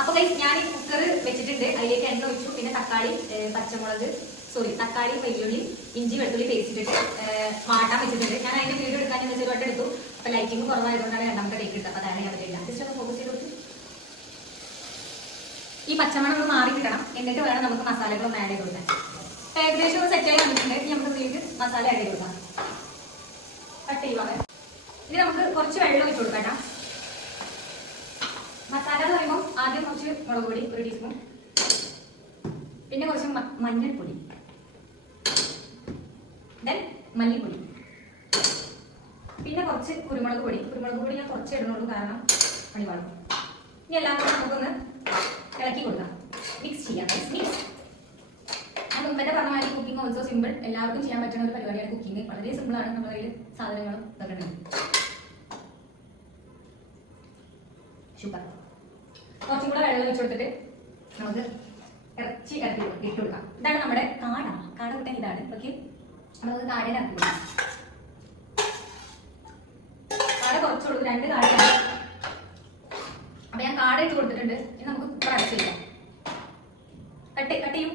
അപ്പൊ ഞാൻ ഈ കുക്കർ വെച്ചിട്ടുണ്ട്. അതിലേക്ക് എണ്ണ ഒഴിച്ചു. പിന്നെ തക്കാളി, പച്ചമുളക്, തക്കാളി, വെല്ലുള്ളി, ഇഞ്ചി, വെളുത്തുള്ളി പേസ്റ്റ് ഇട്ടിട്ട് വാട്ടാൻ വെച്ചിട്ടുണ്ട്. ഞാൻ അതിന്റെ വീഡിയോ എടുക്കാൻ ഒരുപാട് എടുത്തു. അപ്പൊ ലൈറ്റിംഗ് കുറവായതുകൊണ്ടാണ് രണ്ടാമത്തെ ടേക്ക് ഇട്ടത്. അപ്പൊ അതാണ് ഞാൻ പറ്റില്ല. ജസ്റ്റ് ഒന്ന് ഫോക്കസ് ചെയ്ത് കൊടുത്തു. ഈ പച്ചമണം ഒന്ന് മാറി കിട്ടണം. എന്നിട്ട് വേണം നമുക്ക് മസാലകളൊന്ന് ആഡ് ചെയ്ത് കൊടുക്കാൻ. ഏകദേശം സെറ്റായി വന്നിട്ടുണ്ട്. ഇനി നമുക്ക് ഇതിലേക്ക് മസാല ആഡ് ചെയ്ത് കൊടുക്കാം. കട്ട് ചെയ്യുവാണ്. ഇനി നമുക്ക് കുറച്ച് വെള്ളം ഒഴിച്ച് കൊടുക്കാം. മസാല എന്ന് പറയുമ്പോൾ ആദ്യം കുറച്ച് മുളക് പൊടി 1 ടീസ്പൂൺ, പിന്നെ കുറച്ച് മഞ്ഞൾപ്പൊടി, ദെൻ മല്ലിപ്പൊടി, പിന്നെ കുറച്ച് കുരുമുളക് പൊടി. കുരുമുളക് പൊടി ഞാൻ കുറച്ച് ഇടുന്നുള്ളൂ, കാരണം പണി പാടും. ഇനി എല്ലാം കൂടെ നമുക്കൊന്ന് ഇളക്കി കൊടുക്കാം, മിക്സ് ചെയ്യാം. മിക്സ് ഞാൻ മുമ്പേ പറഞ്ഞ മാതിരി കുക്കിംഗ് ഓൾസോ സിമ്പിൾ. എല്ലാവർക്കും ചെയ്യാൻ പറ്റുന്ന ഒരു പരിപാടിയാണ് കുക്കിംഗ്. വളരെ സിമ്പിളാണ്. നമ്മുടെ കയ്യിൽ സാധനങ്ങളും ഇതൊക്കെ ഉണ്ട്. സൂപ്പർ. കുറച്ചും കൂടെ വെള്ളം ഒഴിച്ചു കൊടുത്തിട്ട് നമുക്ക് ഇറച്ചി ഇട്ട് കൊടുക്കാം. ഇതാണ് നമ്മുടെ കാട കിട്ടാൻ ഇതാണ്. ഓക്കെ, നമുക്ക് കാടേനെ ഇറക്കി കൊടുക്കാം. കാട കുറച്ച് കൊടുക്കും, 2 കാടയാണ്. അപ്പൊ ഞാൻ കാട ഇട്ട് കൊടുത്തിട്ടുണ്ട്. ഇനി നമുക്ക് കുക്കർ അടച്ച് വെക്കാം. കട്ട് ചെയ്യും.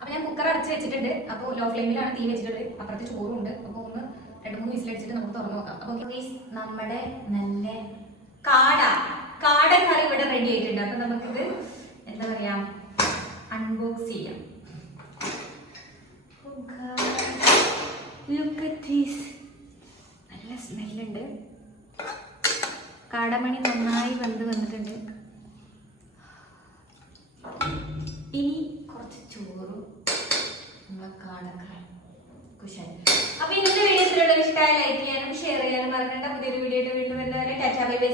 അപ്പൊ ഞാൻ കുക്കർ അടച്ച് വെച്ചിട്ടുണ്ട്. അപ്പോൾ ലോ ഫ്ലെയിമിലാണ് തീ വെച്ചിട്ടുള്ളത്. അപ്പുറത്ത് ചോറും ഉണ്ട്. അപ്പൊ ഒന്ന് 2-3 വിസിലടിച്ചിട്ട് നമുക്ക് തുറന്നു നോക്കാം. അപ്പൊ നമ്മുടെ നല്ല കാടൻ കറി ഇവിടെ റെഡി ആയിട്ടുണ്ട്. അപ്പൊ നമുക്കിത് എന്താ പറയാ, അൺബോക്സ് ചെയ്യാം. നല്ല സ്മെല്ലുണ്ട്. കാടമണി നന്നായി വന്നിട്ടുണ്ട്. ഇനി കുറച്ച് ചോറും കുശാൻ. അപ്പൊ ഇന്നത്തെ വീഡിയോ ഇഷ്ടമായ ലൈക്ക് ചെയ്യാനും ഷെയർ ചെയ്യാനും മറക്കണ്ട. പുതിയൊരു വീഡിയോ വീണ്ടും വരുന്നവരെ ടാറ്റാ ബൈ ബൈ.